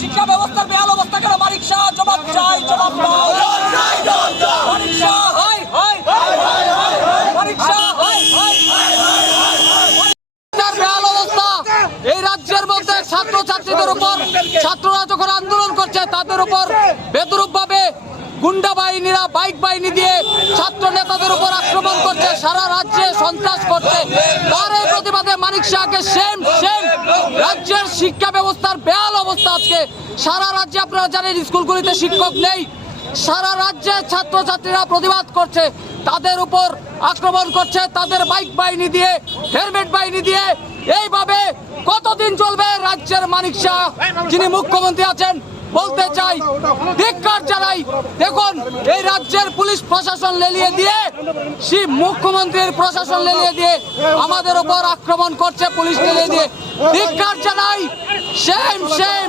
শিক্ষা ব্যবস্থার বেহাল অবস্থা কেন? মানিক শাহ জবাব চাই, জবাব দাও। মানিক শাহ বেহাল অবস্থা এই রাজ্যের মধ্যে ছাত্রছাত্রীদের উপর, ছাত্ররা যখন আন্দোলন করছে তাদের উপর বেদরূপভাবে গুন্ডা বাহিনীরা বাইক বাহিনী দিয়ে ছাত্র নেতাদের উপর আক্রমণ করছে, সারা রাজ্যে সন্ত্রাস করছে। তার এই প্রতিবাদে মানিক শাহকে সেম রাজ্যের শিক্ষা ব্যবস্থার বেহাল অবস্থা। আজকে সারা রাজ্যে আপনারা জানেন স্কুলগুলিতে শিক্ষক নেই, সারা রাজ্যে ছাত্রছাত্রীরা প্রতিবাদ করছে, তাদের উপর আক্রমণ করছে, তাদের বাইক বাহিনী দিয়ে, হেলমেট বাহিনী দিয়ে। এইভাবে কতদিন চলবে রাজ্যের মানিক শাহ যিনি মুখ্যমন্ত্রী আছেন? বলতে চাই ধিক্কার জানাই। দেখুন এই রাজ্যের পুলিশ প্রশাসন লেলিয়ে দিয়ে, মুখ্যমন্ত্রীর প্রশাসন লেলিয়ে দিয়ে আমাদের উপর আক্রমণ করছে, পুলিশ লেলিয়ে দিয়ে। ধিক্কার জানাই, সেম